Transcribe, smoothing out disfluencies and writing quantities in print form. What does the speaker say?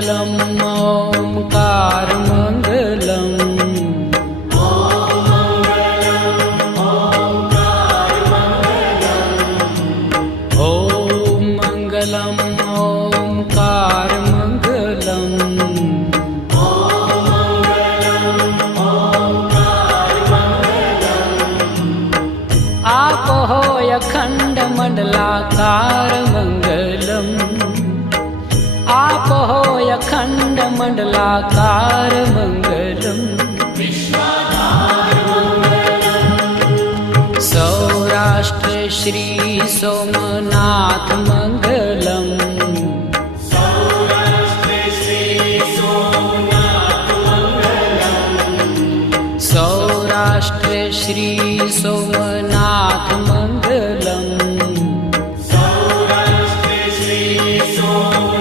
मङ्गलम् ओङ्कारमङ्गलम् ॐ मङ्गलम् ओङ्कारमङ्गलम् आपोहो अखण्डमण्डलाकारमङ्गलम् आपोहो अखण्डमण्डलाकारमङ्गलम् सौराष्ट्र श्री सोमनाथ मङ्गलम्